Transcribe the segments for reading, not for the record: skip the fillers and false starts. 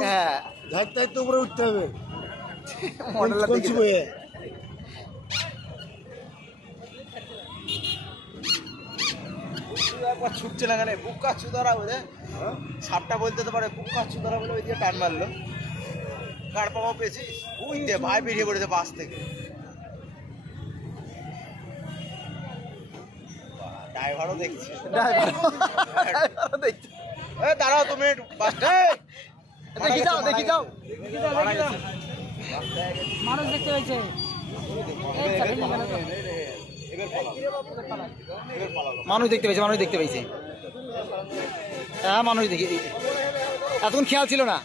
হ্যাঁ ঝাড়তে তো উপরে উঠতে হবে মডেলটা দেখি ছুটছে না কেন বুকা চুদারা বলে সাপটা বলতে তো পারে বুকা চুদারা বলে ওই দিয়ে টান মারলো কার পাওয়া পেয়েছিস ওই দিয়ে ভাই বেরিয়ে পড়েছে বাস থেকে ড্রাইভারও দেখছি দাঁড়াও তুমি বাসটা দেখি যাও মানুষ দেখতে পেয়েছে মানুষ দেখতে পেয়েছে হ্যাঁ মানুষ দেখি এতক্ষণ খেয়াল ছিল না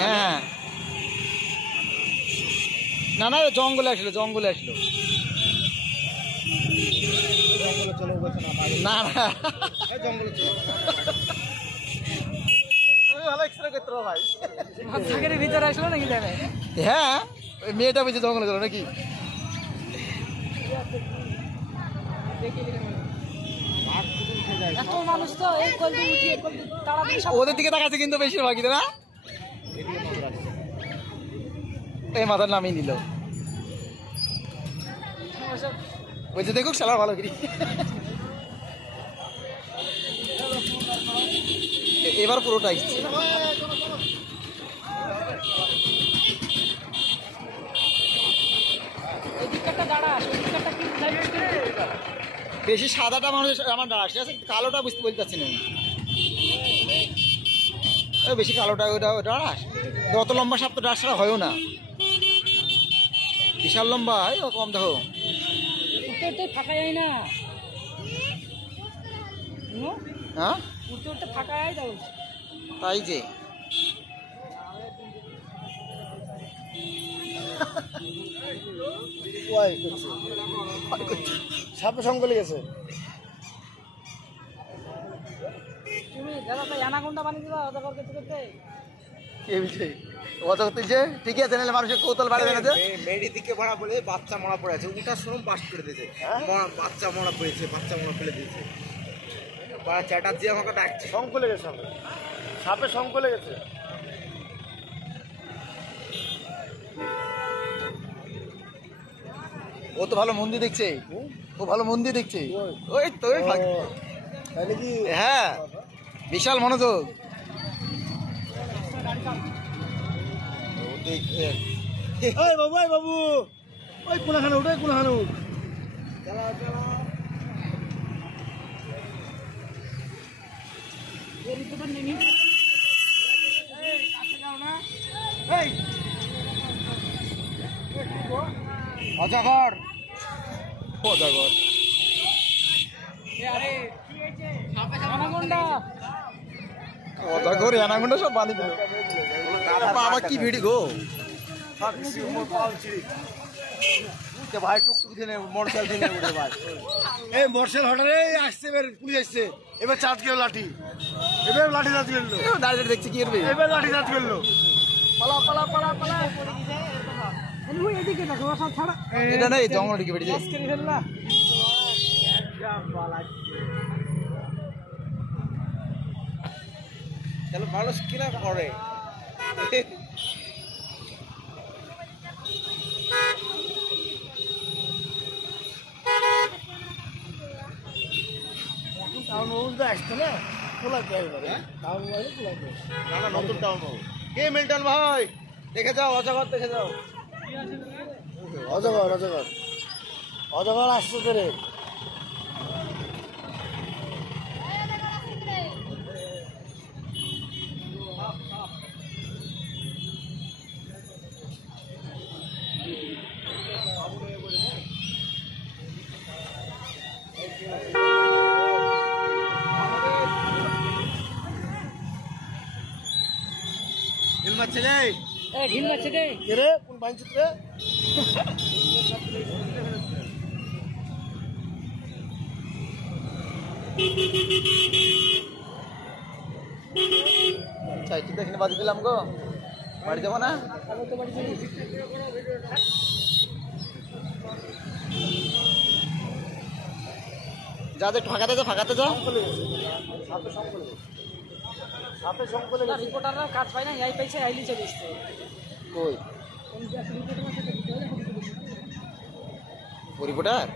হ্যাঁ না না জঙ্গলে আসলো না না ভিতরে আসলো নাকি জানে হ্যাঁ ওই মেয়েটা বুঝে জঙ্গলে গেল নাকি মানুষ তো ওদের দিকে তাকাচ্ছে কিন্তু বেশিরভাগই না এই মাথার নামই নিল বলছে দেখুক সালার ভালো করি এবার পুরোটা আসছে বেশি সাদাটা মানুষ আমার ডাস কালোটা বুঝতে বলতে পারছি না বেশি কালোটা ওটা ডাস অত লম্বা সাপ তো ডাস ছাড়া হয়ও না বিশাল লম্বা হয় ও কম দেখো ফাঁকা যায় না হ্যাঁ উঠতে ফাঁকা যায় তাই যে সাপে সঙ্গে লেগেছে তুমি দাদা তাই অ্যানাকোন্ডা বানিয়ে দিবা ওটা করতে ঠিক আছে নাহলে মানুষের কৌতল বাড়বে না মেয়ের দিকে ভরা বলে বাচ্চা মরা পড়ে আছে ওটা শুনুন বাস করে দিয়েছে বাচ্চা মরা পড়েছে বাচ্চা মরা ফেলে দিয়েছে চ্যাটার্জি আমাকে ডাকছে শঙ্খ লেগেছে সাপে শঙ্খ লেগেছে ও তো ভালো মন্দির দেখছে ওই তো হ্যাঁ বিশাল মনোযোগ বাবু ওই কোনখানে উঠ অজগর অ্যানাকোন্ডা সব বাঁধি দিল বাবা কি ভিড়ি গো ভাই টুকটুক দিনে মোটরসাইকেল দিনে উঠে ভাই এই মোটরসাইকেল হঠাৎ আসছে এবার পুলিশ আসছে এবার চার্জ গেল লাঠি এবার লাঠি চার্জ করলো দাঁড়িয়ে দেখছি কি করবে এবার লাঠি চার্জ করলো এটা নাই জঙ্গল ঢুকে বেরিয়ে তাহলে মানুষ কিনা করে টাউন আসতো না খোলাতে টাউন খোলাতে না নতুন টাউন কে মিল্টন ভাই দেখে যাও অজগর দেখে যাও অজগর আসছে তোরে ঢিল মারছে রে রে কোন বাইঞ্চিত রে এখানে বাজি দিলাম গো বাড়ি যাবো না যাদের ফাঁকাতে যা ফাঁকাতে যা। রিপোর্টাররা কাজ পায় না, এই পাইছে আইলি চলে এসছে। কই রিপোর্টার?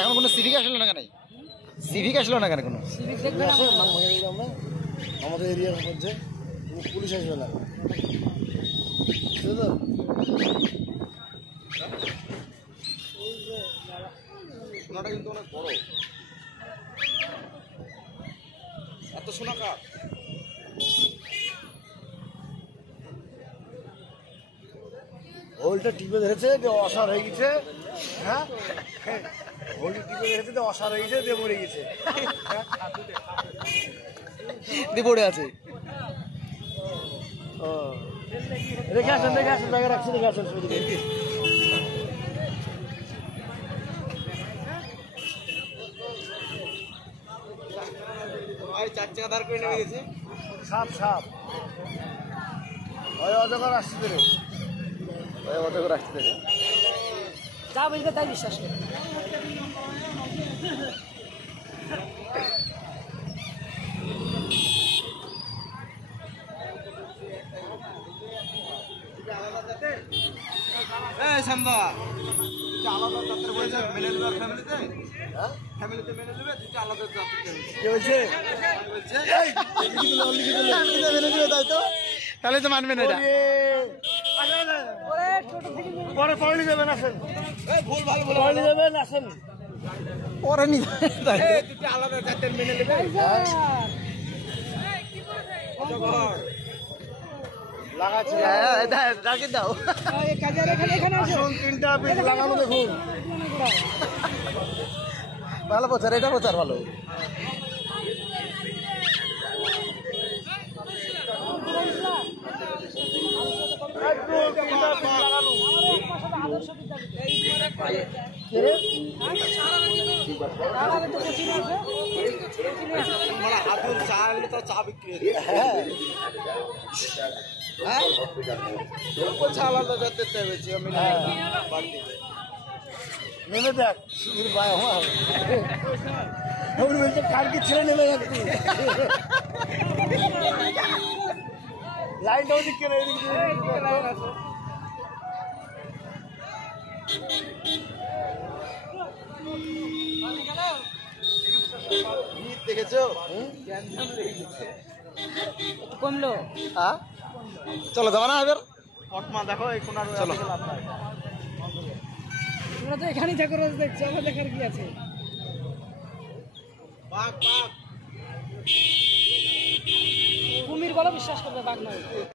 এখন কোনো সিভিক আসলো না কেন? সিভিক আসলো না কেন কোনো? সিভিক দেখবে না আমাদের এরিয়ার মধ্যে পুলিশ আসবে না, সোনাটা কিন্তু অনেক বড়। এত সোনা কার? হোলটা টিপে ধরেছে যে অসার হয়ে গেছে। হ্যাঁ, হোলটা টিপে ধরেছে যে অসার হয়ে গেছে, দিয়ে মরে গেছে। দিয়ে পড়ে আছে। রেখে আসেন জায়গা রাখছি, রেখে আসেন। ভাই 4 চাকা ধার করে নেমে গেছে। সাপ ওই অজগর আসছে রে, ওই অজগর আসছে। যা বুঝবে তাই বিশ্বাস করে। এই সান্দা, তুই আলাদা জাতের বলছে মেনে নেবে আর ফ্যামিলিতে? হ্যাঁ ফ্যামিলিতে মেনে নেবে, তুই আলাদা জাতের বলছে। কি হয়েছে? বলছে তাহলে তো মানবে না এটা। ওরে টোটো থেকে পরে পড়ে যাবেন, আসেন এই ভুল ভালো বলে পড়ে যাবেন, আসেন। পরে নি এই তুই আলাদা জাতের মেনে নেবে। অজগর লাগাচ্ছি, রাখি দাও। কাজের এখানে আসো। আসুন, 3টা পিস লাগানো দেখুন। ভালো প্রচার, এটা প্রচার ভালো। আদর্শ মানে আদুল চা আনলে তো চা বিক্রি হচ্ছে। হ্যাঁ বলছে আলাদা জাতের চা বেশি আমি বাড়িতে নেমে দেখ, বলছে কালকে ছেড়ে নেমে যাচ্ছি। লাইনটাও দিকে না, এদিক দিয়ে লাইন আছে। দেখেছো? একটু কমলো। হ্যাঁ চলো যাবো না এবার। পটমা দেখো এই কোনার চলো। তোমরা তো এখানেই থাকো, রোজ দেখছো, আমার দেখার কি আছে? বাঘ কুমির বলো, বিশ্বাস করবে বাঘ নয়।